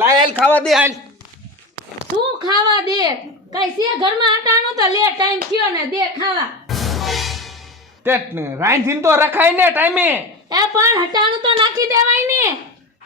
લાય હાલ ખાવા દે હાલ. શું ખાવા દે? કઈ છે ઘરમાં આટાણું તો લે, ટાઈમ થયો ને દે ખાવા. તે રાંધીને તો રખાય ને ટાઈમે. એ પણ હટાણું તો નાખી દેવાય ને.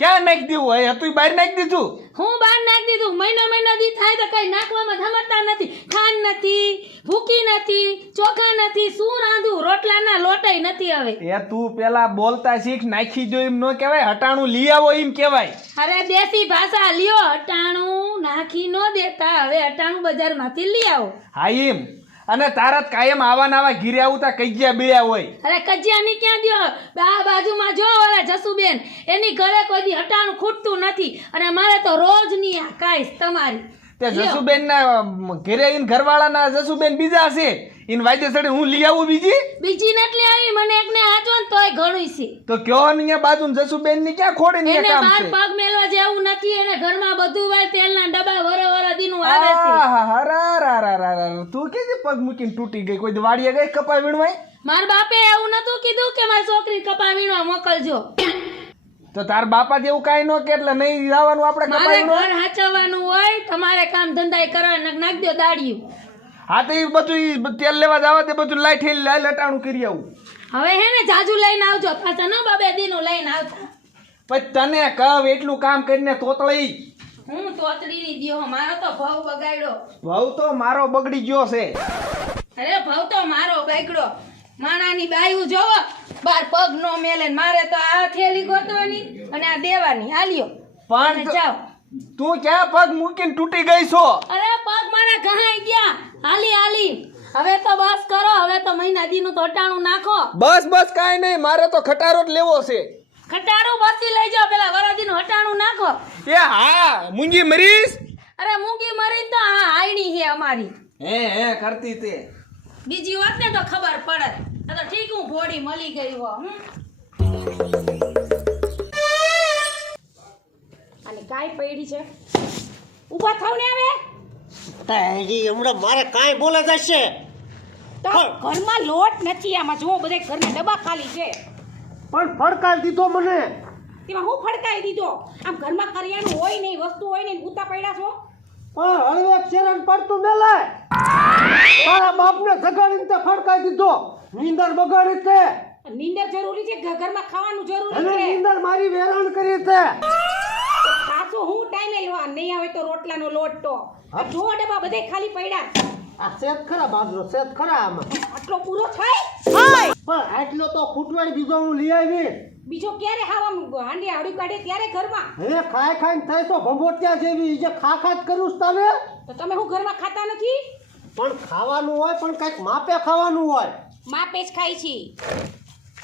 ક્યાં નાખી દેવું હોય? હતું બહાર નાખી દીધું. હું બહાર નાખી દીધું. મહિનો દી થાય તો કઈ નાખવામાં સમજતા નથી. ખાંડ નથી, ભૂકી નથી, ચોખા નથી, શું રાંધું? રોટલાના લોટાઈ નથી હવે. એ તું પેલા બોલતા શીખ. નાખી દો એમ ન કહેવાય, હટાણું લઈ આવો એમ કહેવાય. અરે દેશી ભાષા લ્યો. હટાણું નાખી ન દેતા, હવે હટાણું બજારમાંથી લઈ આવો. હા એમ. અને તારા કાયમ આવા નાવા ઘીરે આવું તા કજિયા બીળ્યા હોય. અરે કજિયાની ક્યાં દ્યો? આ બાજુમાં જો ઓલા જસુબેન, એની ઘરે કોઈ દી હટાણું ખૂટતું નથી અને મારે તો રોજની આ કાઈસ તમારી. તે જસુબેન ના ઘરે ઈન ઘરવાળાના જસુબેન બીજા છે. ઈન વાયદે હું લઈ આવું બીજી નટલી આવી. મને એકને આચો ને તોય ઘણું છે. તો કયો ને બાજુ જસુબેન ની ક્યાં ખોડે ને એને કામ બાર છે? પગ મેલવા જેવું નથી. એને ઘરમાં બધું હોય, તેલના ડબ્બા વર દીનું આવે છે. આહાહારારારારા. તું કે પગ મૂકીને તૂટી ગઈ? કોઈ વાડીએ ગઈ કપા વીણવાય? માર બાપે એવું નતું કીધું કે મારી છોકરી કપા વીણવા મોકલજો. તો તાર બાપા જેવું કાઈ ન કે એટલે નહીં જવાનું આપણે કપા મારે વીણવા. ઘર હાચવવાનું હોય, તમારે કામ ધંધા કરવા નાખ દો દાડિયું. હા તો એ બધું તેલ લેવા જવા તે બધું લાઈ ઠેલી લાઈ લટાણું કરી આવું. હવે હે ને જાજુ લઈને આવજો પાછા. ન બાબે દીનું લઈને આવતા. પછી તને કહું એટલું કામ કરીને તોતળી. હું તોતડીની દ્યો. મારો તો ભાવ બગાડ્યો. વહુ તો મારો બગડી ગયો છે. અરે ભાવ તો મારો બગડ્યો. માણાની બાયું જોવો, બાર પગ નો મેલે. મારે તો આ થેલી ગોતવાની અને આ દેવાની. આલ્યો પણ જાઓ. તું ક્યાં પગ મૂકીને તૂટી ગઈ છો? અરે પગ મારા ઘહાઈ ગયા. હાલી હવે તો બસ કરો. હવે તો મહિના દીનું તો હટાણું નાખો. બસ કાઈ નહીં. મારે તો ખટારો જ લેવો છે. ખટાડું બસી લઈ જાઓ. પેલા વરાદીનું હટાણું નાખો. એ હા મૂંગી મરીશ. અરે મૂંગી મરી તો આ આઈડી છે અમારી. હે કરતી તે બીજી વાત ને તો ખબર પડે. આ તો ઠીક હું ઘોડી મળી ગઈ હો. અને કાઈ પડી છે? ઊભા થાવ ને હવે. તારી હમણાં મારે કાંઈ બોલે જશે. તો ઘરમાં લોટ નથી. આમાં જો બધા ઘરના ડબ્બા ખાલી છે. પણ ફડકારી દીધો મને. તેમાં હું ફડકાઈ દીધો? આમ ઘરમાં કરિયાણું હોય નહીં, વસ્તુ હોય નહીં, ભૂતા પડ્યા છો. પણ હળવે શેરણ પડતું મેલાય. તારા બાપને જગાડીને તે ફડકાઈ દીધો. નીંદર બગાડી તે. નીંદર જરૂરી છે, ઘરમાં ખાવાનું જરૂરી અને છે. નીંદર મારી વેરાણ કરી તે. ખાસો હું ટાઈમે લેવા નહીં આવે તો રોટલાનો લોટ તો જો ડબ્બા બધે ખાલી પડ્યા. આ સેત ખરા બાજરો સેત ખરા આમાં. આટલો પૂરો થાય? પણ આટલો તો ખૂટવાડ બીજો હું લઈ આવી. બીજો ક્યારે ખાવા હાંડી આડું કાઢે ત્યારે ઘરમાં? હવે ખાઈને થાય તો ભંભોટિયા જેવી જે ખા જ કરું તને. તો તમે હું ઘરમાં ખાતા નથી? પણ ખાવાનું હોય પણ કઈક માપે ખાવાનું હોય. માપે જ ખાઈ છી.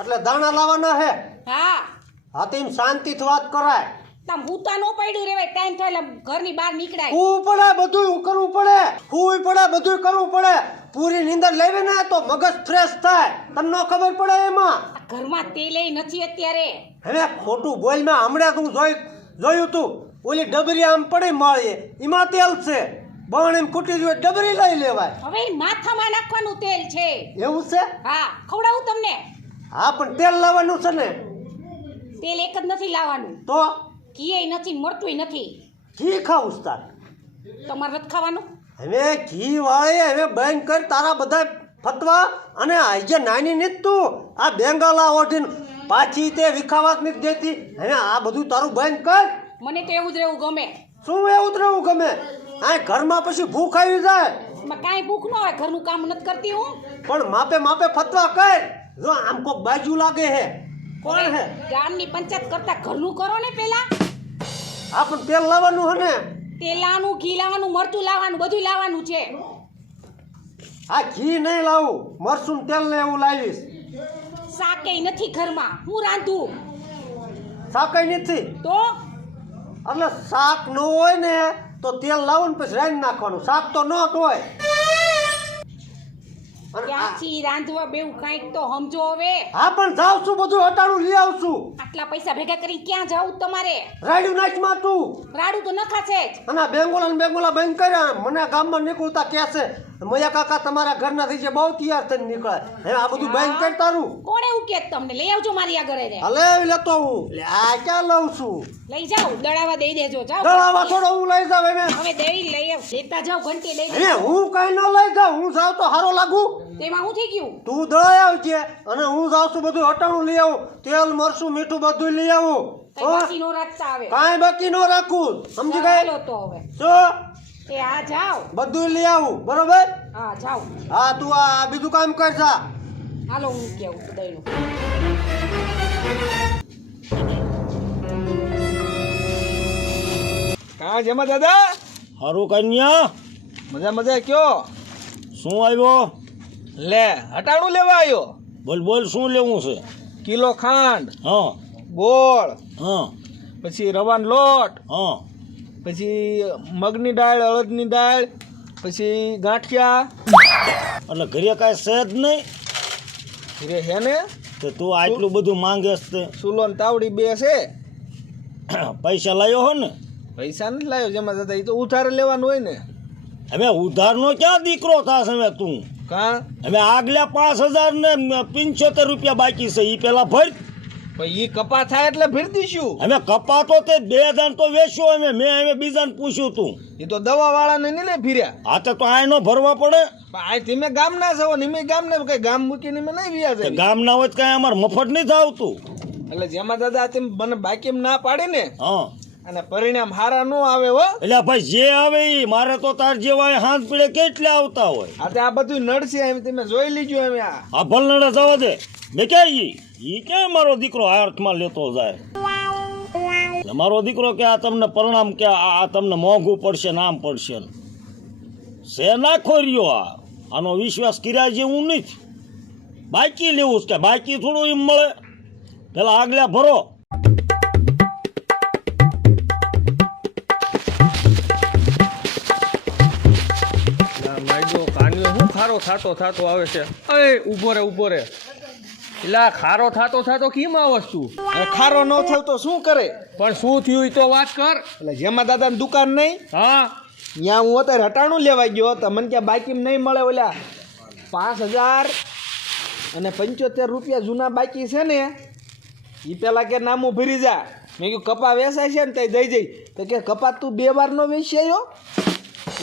એટલે દાણા લાવવાના હે. હા તો એમ શાંતિથી વાત કરાય. તમ ભૂતા નો પડ્યું રેવાય. ટાઈમ થાય એટલે ઘરની બહાર નીકળાય. હું પડે બધું કરવું પડે. હું પડે બધું કરવું પડે. પૂરી નીંદર લેવી ને તો મગજ ફ્રેશ થાય. તમને ખબર પડે એમાં. ઘરમાં તેલે નથી અત્યારે. હવે ખોટું બોલ. મેં હમણાં તું જોયું તું ઓલી ડબરી આમ પડી માળીએ એમાં તેલ છે. બણ એમ ખૂટી જોઈએ ડબરી લઈ લેવાય. હવે માથામાં નાખવાનું તેલ છે. એવું છે? હા ખવડાવું તમને. હા પણ તેલ લાવવાનું છે ને. તેલ એક જ નથી લાવવાનું. તો ઘી નથી, મળતું નથી. ઘી ખાવું તાર? તમારે નથી ખાવાનું. હવે ઘી વાળે હવે બંધ કર તારા બધા ફતવા. અને આજે નાની નથી તું આ બેંગાલા ઓઢીને પાછી તે વિખાવાત નથી દેતી. હવે આ બધું તારું બંધ કર. મને તો એવું જ રહેવું ગમે. શું એવું જ રહેવું ગમે? આ ઘરમાં પછી ભૂખ આવી જાય. એમાં કાંઈ ભૂખ ન હોય. ઘરનું કામ નથી કરતી હું. પણ માપે ફતવા કર. જો આમ કોક બાજુ લાગે હે. કોણ હે? ગામની પંચાયત કરતા ઘરનું કરો ને પેલા. આ પણ તેલ લાવવાનું હે ને. તેલ લાવવાનું, ઘી લાવવાનું, મરચું લાવવાનું, બધું લાવવાનું છે. આ ઘી નહીં લાવું, મરચું તેલ ને એવું લાવીશ. શાકેય નથી ઘરમાં. હું રાંધું? શાકઈ નથી તો એટલે શાક ન હોય ને તો તેલ લાવું ને પછી રાંધી નાખવાનું. શાક તો ન હોય. ક્યાંથી રાંધવા બેવું કાંઈક તો સમજો હવે. હા પણ જાઉં છું બધું હટાડું લઈ આવશું. આટલા પૈસા ભેગા કરી ક્યાં જાવું તમારે? રાડ્યું નાચમાં તું. રાડું તો નખાશે જ. અને બેંગોલા બંધ કર્યા. મને ગામમાં નીકળતા કે છે મોયા કાકા તમારા ઘરના થઈ છે બહુ તૈયાર થઈને નીકળે હવે આ બધું બંધ કર તારું કોણે એવું કે તમને લઈ આવજો મારી આગળ રે હલે લેતો હું લે આ ક્યાં લઉં છું લઈ જાઓ દડાવા દઈ દેજો જાઓ દળાવા થોડો હું લઈ જાવ હવે હવે દેવી લઈ આવ લેતા જાઓ ઘંટી લઈ હવે હું કઈ ન લઈ જાઉં હું જાઉં તો હારો લાગુ તેમાં હું થઈ ગયું તું દળાઈ આવજે અને હું જાઉં છું બધું હટાણું લઈ આવું તેલ મરચું મીઠું બધું લઈ આવું કઈ બાકી નો રાખતા આવે કાંઈ બાકી ન રાખું સમજી ચાલો ગઈ તો હવે શું એ આ જાઓ બધું લઈ આવું બરોબર હા જાઓ હા તું આ બીજું કામ કર જા હાલો હું કેવું દઈનું કાં જેમાં દાદા હારું કન્યા મજા મજા કયો શું આવ્યો લે હટાણું લેવા આવ્યો બોલ બોલ શું લેવું છે કિલો ખાંડ હા ગોળ હા પછી રવાનો લોટ હા પછી મગની દાળ અડદની દાળ પછી ગાંઠિયા એટલે ઘરે કાંઈ છે જ નહીં રે હે ને તો તું આટલું બધું માંગેસ તે સુલો ને તાવડી બે છે પૈસા લાવ્યો હો ને પૈસા નથી લાવ્યો જેમાં દાદા એ તો ઉધારે લેવાનું હોય ને હવે ઉધારનો ક્યાં દીકરો થાશ હવે તું કાં હવે આગલા 5,000 ને 75 રૂપિયા બાકી છે એ પેલા ભર પછી એ કપા થાય એટલે ભરી દઈશું હવે કપાતો તે 2 દાન તો વેચ્યો અમે મેં હવે બીજાને પૂછ્યું તું એ તો દવા વાળાને નહીં લે ફીર્યા આ તો આયનો ભરવા પડે પણ આ તમે ગામ ના છો નિમે ગામ ને કઈ ગામ મૂકીને મેં નહીં વ્યાજ તે ગામ ના હોય તો કાંઈ અમારે મફત નહીં થાવતું એટલે જેમાં દાદા તેમ મને બાકી એમ ના પાડી ને હા અને પરિણામ હારા ન આવે હો એટલે ભાઈ જે આવે ઈ મારે તો તાર જેવા હાથ પીડે કેટલા આવતા હોય આ તે આ બધું નડશે એમ તમે જોઈ લીજો એમ આ ભલનડે જવા દે મેં ક્યાં ઈ ક્યાં મારો દીકરો હાથમાં લેતો જાય એટલે મારો દીકરો કે આ તમને પરિણામ કે આ તમને મોંઘું પડશે નામ પડશે સે નાખો રહ્યો આનો વિશ્વાસ કર્યા જેવું નથી બાકી લેવું છે કે બાકી થોડું એમ મળે પેલા આગલા ભરો શું ખારો થાતો આવે છે અરે ઊભો રે એલા ખારો થાતો કેમ આવસ તું હવે ખારો ન થયો તો શું કરે પણ શું થયું ઈ તો વાત કર એટલે જેમાં દાદાની દુકાન નહીં હા ત્યાં હું અત્યારે હટાણું લેવા ગયો તો મને ક્યાં બાકી નહીં મળે ઓલા 5,075 રૂપિયા જૂના બાકી છે ને એ પેલા કે નામું ભરી જા મેં કીધું કપા વેચાય છે ને તે દઈ જઈ તો કે કપા તું 2 વાર નો વેચી આવ્યો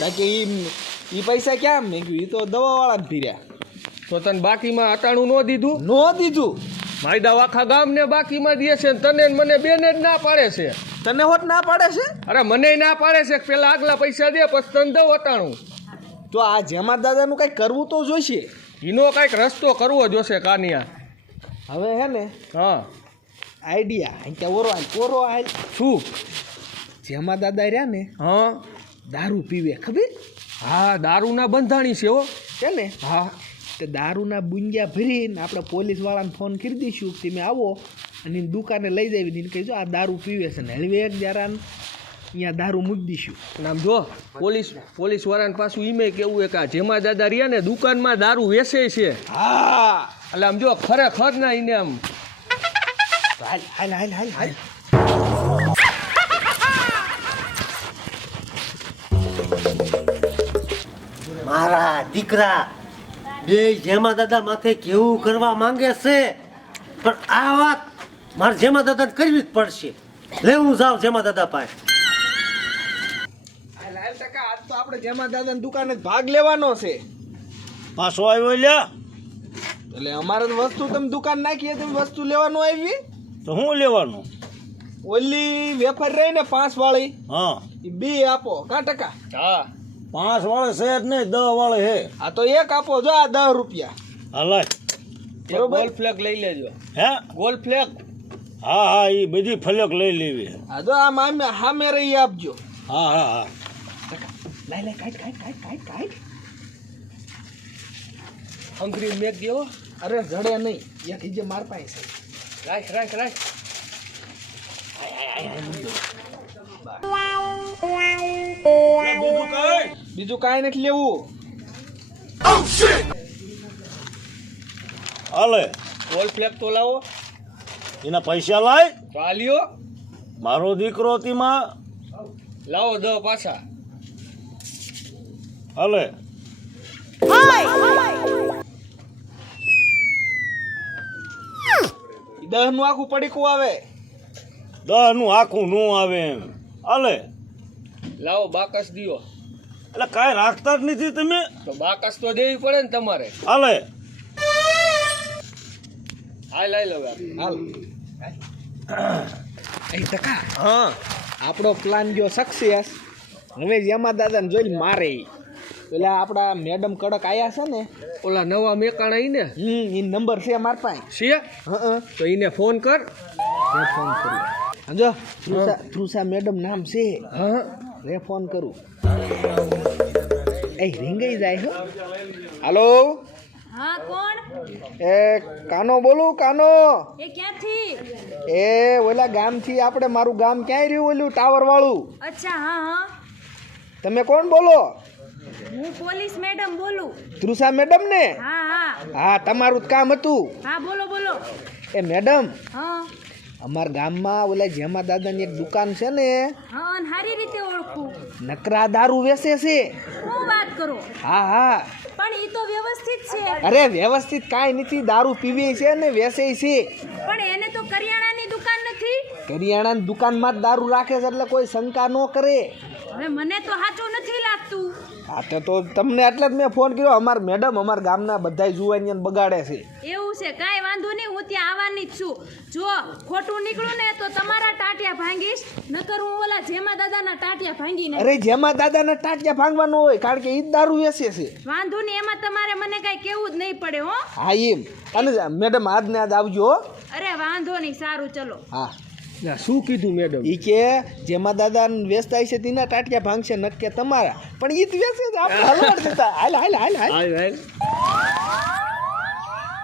બાકી એ પૈસા ક્યાં મેં કીધું એ તો દવાવાળા જ ભીર્યા તો તને બાકીમાં અટાણું ન દીધું ન દીધું માયદા આખા ગામને બાકીમાં દે છે ને તને ને મને બેને જ ના પાડે છે તને હોત ના પાડે છે અરે મને ના પાડે છે કે પેલા આગલા પૈસા દે પછી તને દઉં અટાણું તો આ જેમાં દાદાનું કંઈક કરવું તો જોઈશે એનો કંઈક રસ્તો કરવો જોશે કાનિયા હવે હે ને હા આઈડિયા અહીંયા ઓરો હાલ શું જેમાં દાદા રહ્યા ને હા દારૂ પીવે ખબર હા દારૂના બંધાણી છે હો છે ને હા તે દારૂના બુંજા ભરીને આપણે પોલીસવાળાને ફોન કરી દઈશું કે તમે આવો અને એની દુકાને લઈ જઈને એને કહીશું આ દારૂ પીવે છે ને હળવે એક જરા અહીંયા દારૂ મૂકી દઈશું અને આમ જો પોલીસ વાળાને પાછું ઈમે કેવું કે આ જેમાં દાદા રહ્યા ને દુકાનમાં દારૂ વેચે છે હા એટલે આમ જો ખરેખર ના એને આમ હાલ હાલ હાલ હાલ હાલ મારા દીકરા બે જેમાં દાદા માથે કેવું કરવા માંગે છે પણ આ વાત મારે જેમાં દાદા કરવી જ પડશે લેવું જાવ જેમાં દાદા પાસે હાલ હાલ ટકા આજ તો આપણે જેમાં દાદાની દુકાને જ ભાગ લેવાનો છે પાછો આવ્યો લ્યા એટલે અમારે તો વસ્તુ તમે દુકાન નાખીએ તમે વસ્તુ લેવાનું આવી તો શું લેવાનું ઓલી વેફર રહી ને 5 વાળી હા એ 2 આપો કા ટકા હા 5 વાળે છે જ નહીં 10 વાળે હે આ તો 1 આપો જો આ 10 રૂપિયા હાલાય બરોબર. ગોલ ફ્લેગ લઈ લેજો હે ગોલ ફ્લેગ હા એ બધી ફલક લઈ લેવી આ જો આ મામે સામે રહી આપજો હા હા હા લાય લાય કાઢ કાઢ કાઢ કાઢ કાઢ અંગ્રેજ મેક દેવો અરે જડે નહીં એક ઈજે માર પાસે છે રાખ બીજું કાંઈ નથી લેવું હાલે ગોલ ફ્લેગ તો લાવો એના પૈસા લાય તો આ લ્યો મારો દીકરો તીમાં લાવો દો પાછા હાલે દહ નું આખું પડીકું આવે. 10 નું આખું નો આવે એમ હાલે. લાવો બાકસ દિયો. એટલે કાંઈ રાખતા જ નથી તમે. તો બાકસ તો દેવી પડે ને તમારે. હાલે. હાલ લઈ લો હાલ એ ટકા હા આપણો પ્લાન જો સક્સેસ. હવે જેમાં દાદાને જોઈને મારે પેલા આપણા મેડમ કડક આયા છે ને, ઓલા નવા મેકાણા ઈ ને એ નંબર છે માર પાસે. છે હા તો એને ફોન કર. રે ફોન કરું. સમજો ધ્રુસા મેડમ નામ છે. હા રે ફોન કરું. એ રીંગાઈ જાય હો. હાલો હા કોણ? એ કાનો બોલું કાનો. એ ક્યાંથી? એ ઓલા ગામથી આપણે મારું ગામ ક્યાંય રહ્યું ઓલું ટાવર વાળું. અચ્છા હા હા તમે કોણ બોલો? હું પોલીસ મેડમ બોલું. ધ્રુસા મેડમ ને? હા હા હા તમારું જ કામ હતું. હા બોલો બોલો. એ મેડમ હા અમારા ગામમાં ઓલા જેમા દાદાની એક દુકાન છે ને, હા અને સારી રીતે ઓળખું. નકરા દારૂ વેચે છે. શું વાત કરો? હા હા. પણ એ તો વ્યવસ્થિત છે. અરે વ્યવસ્થિત કાંઈ નથી, દારૂ પીવે છે ને વેચે છે. પણ એને તો કરિયાણાની દુકાન નથી. કરિયાણાની દુકાનમાં જ દારૂ રાખે છે એટલે કોઈ શંકા ન કરે. હવે મને તો સાચું નથી લાગતું. હા તો તમને એટલે જ મેં ફોન કર્યો. અમાર મેડમ અમારા ગામના બધાય જુવાનિયાને બગાડે છે. એવું છે, કાંઈ વાંધો નહીં, હું ત્યાં આવવાની જ છું. જો ખોટું નીકળું ને તો તમારા ટાટિયા ભાંગીશ, નકર હું ઓલા જેમા દાદાના ટાટિયા ભાંગીને. અરે જેમાં દાદાના ટાટિયા ભાંગવાનો હોય, કારણ કે ઈ જ દારૂ વેચે છે. વાંધો નહીં, એમાં તમારે મને કાંઈ કેવું જ નહીં પડે હો. હા એમ. અને મેડમ આજ ને આજ આવજો હો. અરે વાંધો નહીં, સારું ચલો. હા શું કીધું મેડમ? ઈ કે જેમાં દાદા વેચતા છે તેના ટાટિયા ભાંગશે નક્કે તમારા, પણ ઈ જ વેચે છે. આપણે હલવાડ દેતા. હાલ હાલ હાલ હાલ. હાલ હાલ.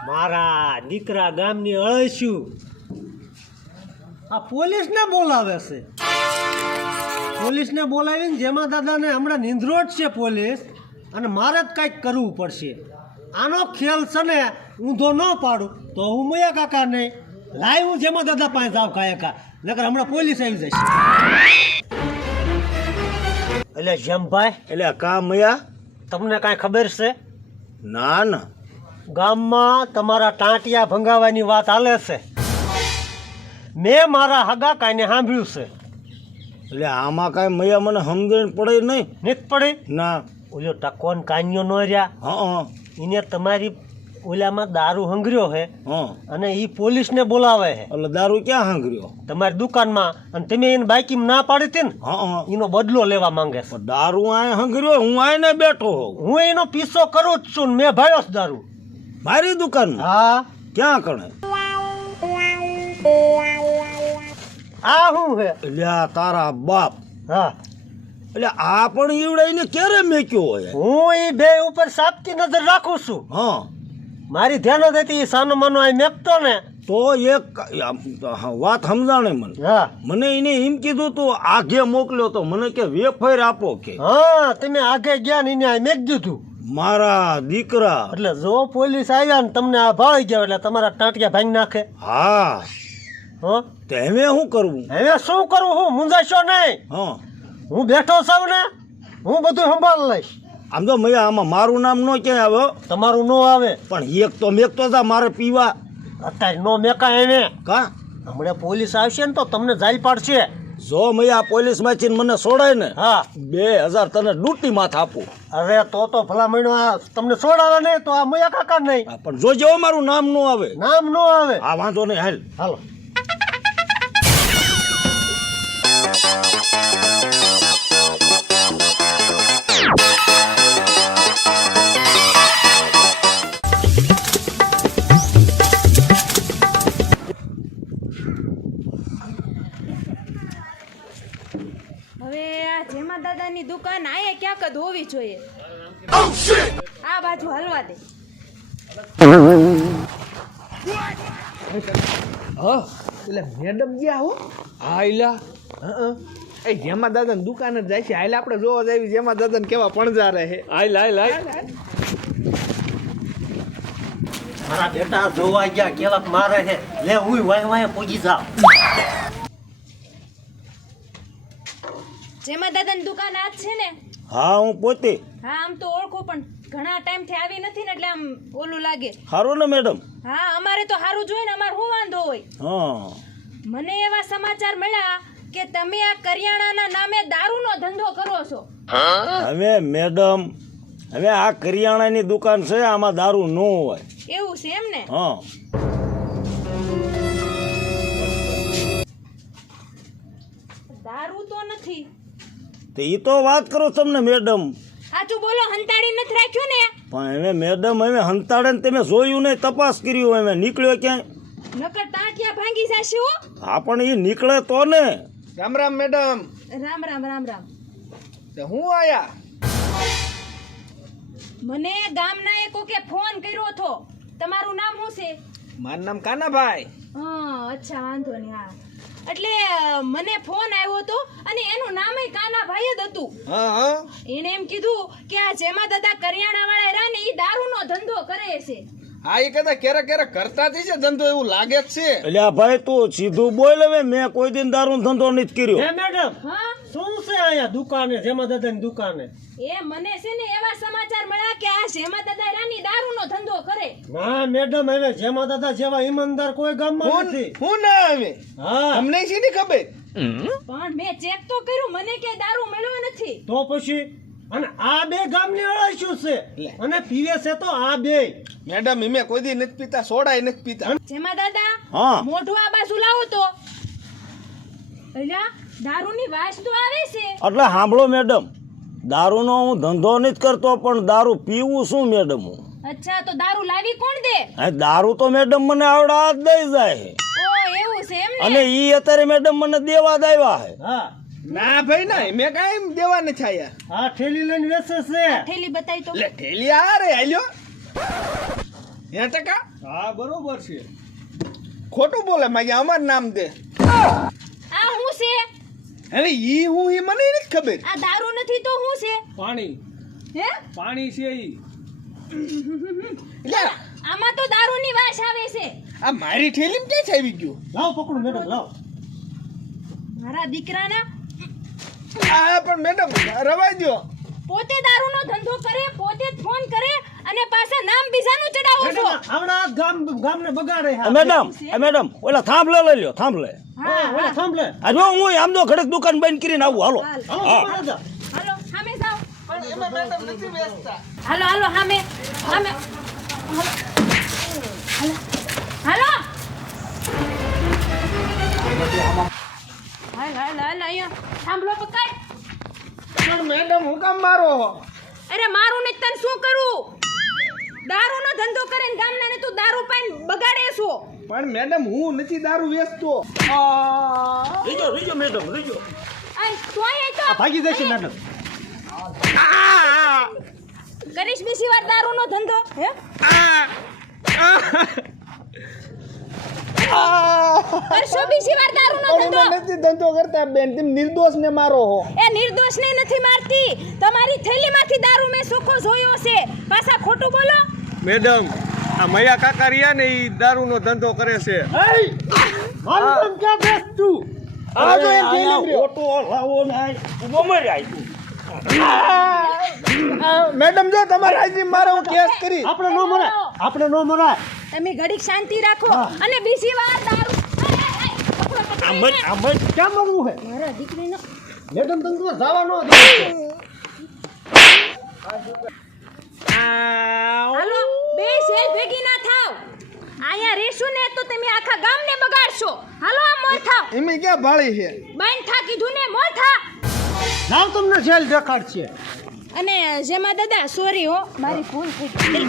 મારા દીકરા ગામની અળસ્યું આ પોલીસને બોલાવે છે. પોલીસને બોલાવીને જેમાં દાદાને હમણાં નિંદ્રોટ છે પોલીસ, અને મારે જ કાંઈક કરવું પડશે. આનો ખેલ છે ને ઊંધો ન પાડું તો હું મયા કાકા નહીં લાય, હું જેમાં દાદા પાસે જાઉં કાયકા, નકર હમણાં પોલીસ આવી જશે. એટલે જેમભાઈ, એટલે કા મયા? તમને કાંઈ ખબર છે? ના ના. ગામમાં તમારા ટાંટિયા ભંગાવાની વાત હાલે છે. મેં મારા હગા કાંઈને સાંભળ્યું છે. એટલે આમાં કાંઈ મયા મને સમજણ પડે નહીં. નીત પડી ના. ઓલો ટકોન કાન્યો નો રહ્યા, હા એને તમારી ઓલામાં દારૂ હંગર્યો છે હા. અને એ પોલીસને બોલાવે છે એટલે દારૂ ક્યાં હાંગર્યો? તમારી દુકાનમાં, અને તમે એને બાઈકીમાં ના પાડી હતી ને, હા. એનો બદલો લેવા માંગે છે. પણ દારૂ આ હાંગર્યો, હું આઈને બેઠો હોઉં. હું એનો પીછો કરું જ છું ને મેં ભાળ્યો છે દારૂ. મારી દુકાનમાં? હા. ક્યાં કણે? આ શું છે? એટલે આ તારા બાપ. હા, એટલે આ પણ ઈવડાઈને ક્યારે મેક્યો હોય? હું એ બે ઉપર સાપતી નજર રાખું છું. હા. મારી ધ્યાન હતી સાનો માનો આ મેકતો ને. તો એક વાત સમજાણે મને. હા મને એને એમ કીધું તું આગે મોકલ્યો તો, મને કે વેફર આપો કે. હા, તમે આગે ગયા ને એને આ મેક દીધું. મારા દીકરા. એટલે જો પોલીસ આવ્યા ને તમને આ ભાળી ગયા એટલે તમારા ટાંટિયા ભાંગી નાખે. હા. હો, તે હવે શું કરવું? હવે શું કરું? હું મુંજાશો નહીં, હા. હું બેઠો છું ને, હું બધું સંભાળ લઈશ. આમ તો મૈયા આમાં મારું નામ નો ક્યાંય આવે હો. તમારું નો આવે, પણ એક તો મેકતો જા મારે પીવા. અત્યારે નો મેકાય એને. કા હમણાં પોલીસ આવશે ને તો તમને જાલ પાડશે. જો મૈયા પોલીસ માંથી મને છોડાય ને, હા, 2000 તને ડૂટી માથ આપું. અરે તો ભલા મહિનો આ તમને છોડાવે નહીં તો આ મયા કાકા નહીં. હા, પણ જોજો મારું નામ નો આવે. નામ નો આવે. હા વાંધો નહીં, હાલ. હાલો. હવે આ જેમા દાદાની દુકાન આયે ક્યાંક જ હોવી જોઈએ. આ બાજુ હલવા દે. હા એટલે મેડમ ગયા હો. હા ઇલા. હા એ જેમાં દાદાની દુકાન જ જાય છે. હાલ આપણે જોવા જઈએ જેમાં દાદાને કેવા પણજા રહે. હાલ હાલ હાલ. મારા બેટા જોવા ગયા કેવાક મારે છે. લે હું વાય વાય પૂજી જાવ. જેમા દાદાની દુકાન આ જ છે ને? હા હું પોતે. હા આમ તો ઓળખો, પણ ઘણા ટાઈમથી આવી નથી ને એટલે આમ ઓલું લાગે. સારું ને મેડમ? હા અમારે તો સારું જોઈએ ને, અમારે શું વાંધો હોય. હા. મને એવા સમાચાર મળ્યા કે તમે આ કરિયાણાના નામે દારૂનો ધંધો કરો છો. હવે મેડમ, હવે આ કરિયાણાની દુકાન છે, આમાં દારૂ ન હોય. એવું છે એમ ને? હા. દારૂ તો નથી. તો એ તો વાત કરો તમને મેડમ. સાચું બોલો, હંતાડી નથી રાખ્યું ને? પણ હવે મેડમ, હવે હંતાડે ને તમે જોયું નહીં, તપાસ કર્યું, હવે નીકળ્યો ક્યાંય? નકર ટાંટિયા ભાંગી જશે હો. હા પણ એ નીકળે તો ને. રામ રામ મેડમ. રામ રામ રામ રામ. તે હું આયા? મને ગામના એ કોકે ફોન કર્યો હતો. તમારું નામ શું છે? મારું નામ કાનાભાઈ. હા અચ્છા, વાંધો નહીં. હા એટલે મને ફોન આવ્યો હતો અને એનું નામ કાનાભાઈ જ હતું. હા હા. એને એમ કીધું કે આ જેમાં દાદા કરિયાણા વાળા રહ્યા ને એ દારૂનો ધંધો કરે છે. હા એ કદાચ ક્યારેક ક્યારેક કરતા જ છે ધંધો, એવું લાગે જ છે. એટલે આ ભાઈ તું સીધું બોલ, હવે મેં કોઈ દિન દારૂ ધંધો નથી કર્યો. હે મેડમ, હા શું છે અહીંયા દુકાને, જેમાં દાદાની દુકાને? એ મને છે ને એવા સમાચાર મળ્યા કે આ જેમાં દાદા રાની દારૂનો ધંધો કરે. ના મેડમ, હવે જેમાં દાદા જેવા ઈમાનદાર કોઈ ગામમાં નથી. હું ના આવે હા, અમને શીની ખબર. પણ મેં ચેક તો કર્યું, મને કે દારૂ મળ્યો નથી. તો પછી અને આ બે ગામની અળાઈ શું છે? અને પીવે છે તો આ બે. મેડમ અમે કોઈ દી નથી પીતા, સોડાય નથી પીતા. જેમાં દાદા હા. મોઢું આ બાજુ લાવો તો. અલ્યા દારૂની વાસ તો આવે છે. એટલે સાંભળો મેડમ, દારૂનો હું ધંધો નથી કરતો, પણ દારૂ પીવું શું મેડમ હું? અચ્છા તો દારૂ લાવી કોણ દે? આ દારૂ તો મેડમ મને આવડા હાથ દઈ જાય. ઓ એવું છે એમ ને? અને ઈ અત્યારે મેડમ મને દેવા જ આવ્યા છે. હા, ના ભાઈ ના, મેં કાંઈ દેવા નથી આયા. આ ઠેલી લઈને વેચે છે. થેલી બતાવી તો. લે ઠેલી આ રે આલ્યો 100%. હા બરોબર છે. ખોટું બોલે માગે, અમાર નામ દે. આ શું છે? હવે ઈ હું ઈ મને નથી ખબર. આ દારૂ નથી તો શું છે? પાણી હે? પાણી છે ઈ. લે આમાં તો દારૂની વાસ આવે છે. આ મારી ઠેલીમાં ક્યાંથી આવી ગયું? લાવ પકડો મેડમ, લાવ. મારા દીકરાના આ પણ મેડમ રવાઈ દો. પોતે દારૂનો ધંધો કરે, પોતે જ ફોન કરે અને પાછા નામ બીજાનું ચડાવો છો. આવડા ગામને બગાડે. એ મેડમ ઓલા થાંભલે લઈ લ્યો, થાંભલે. હા, ઓલા સાંભળે. આ જો હું આમ તો ખડક દુકાન બંધ કરીને આવું, હાલો. હાલ. હાલો હા. જેમાં દાદા. હાલો સામે જાઓ. પણ એમાં મેડમ નથી બેસતા. હાલો હાલો સામે સામે હાલો હાલ હાલ હાલ અહીંયા સાંભળો પકડ. પણ મેડમ હું કામ મારો? અરે મારું ને તને શું કરું? દારૂનો ધંધો કરીને ગામનાને તું દારૂ પાઈને બગાડે છો. પણ મેડમ હું નથી દારૂ વેચતો. રીજો મેડમ, રીજો. આય તોય તો આ ભાગી જશે મેડમ. કરીશ બીજી વાર દારૂનો ધંધો હે? કરશો બીજી વાર દારૂનો પણ ધંધો? એમાં નથી ધંધો કરતા બેન, તમે નિર્દોષ ને મારો હો. એ નિર્દોષને નથી મારતી, તમારી થેલીમાંથી દારૂ મેં સુખો જોયો છે. પાછા ખોટું બોલો. મેડમ, આ મયા કાકા રહ્યા ને ઈ દારૂનો ધંધો કરે છે. મારું નામ ક્યાં બેસ તું? આ જો એમ અહીંયા ઠેલી રહ્યો. ઓટો લાવો ને ઉભો મરી આવી. મેડમ જો તમારે આજે મારે હું કેસ કરી. આપણે નો મરાય, આપણે નો મરાય. તમે ઘડીક શાંતિ રાખો અને બીજી વાર દારૂ પકડો, પકડો. આમ જ ક્યાં મરવું છે? મારા દીકરીનો મેડમ તમે તો જવા નો દે. હાલો બે શેર ભેગી ના થાવ. અહીંયા રેશું ને તો તમે આખા ગામને બગાડશો. હાલો આ મોર થાવ. એમે ક્યાં ભાળી છે? બંધ થા કીધું ને, મોર થા. લાવ તમને જેલ દેખાડ છે. અને જેમાં દાદા સોરી હો, મારી ભૂલ થઈ ગઈ.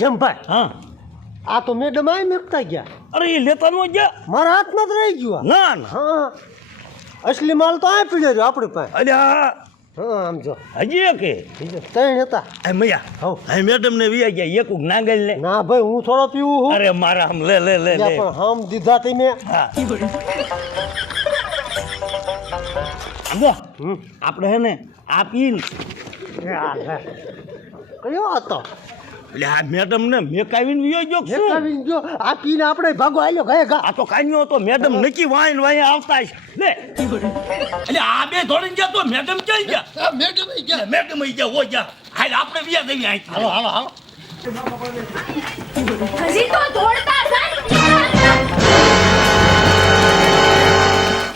જેમ ભાઈ, હા. આ તો મેડમ આય મેકતા ગયા. અરે એ લેતા નો ગયા. મારા હાથમાં જ રહી ગયું આ. ના ના. હા, અસલી માલ તો આ પીડ્યો રહ્યો આપણી પાસે. અલ્યા હા, આમ જો હજી એક એ. ત્રણ હતા. આ મયા હઉ. આ મેડમ ને વી ગયા, એક નાગલ લે. ના ભાઈ, હું થોડો પીવું હું. અરે મારા આમ લે લે લે લે. પણ હમ દીધા તમે. હા. આમો હમ. આપણે હે ને આ પીન કયો હતો? એટલે આ મેડમ ને મેકાવીને વિયો ગયો કે શું આવીને જો આ પીને આપણે ભાગો આલ્યો ગયા ગા આ તો કાન્યો તો મેડમ નક્કી વાઈન વાઈ આવતા છે લે એટલે આ બે ધોડીને ગયા તો મેડમ ક્યાં ગયા મેડમ ગયા હો ગયા હાલ આપણે વ્યા દેવી આઈ હાલો હાલો હાલો હજી તો દોડતા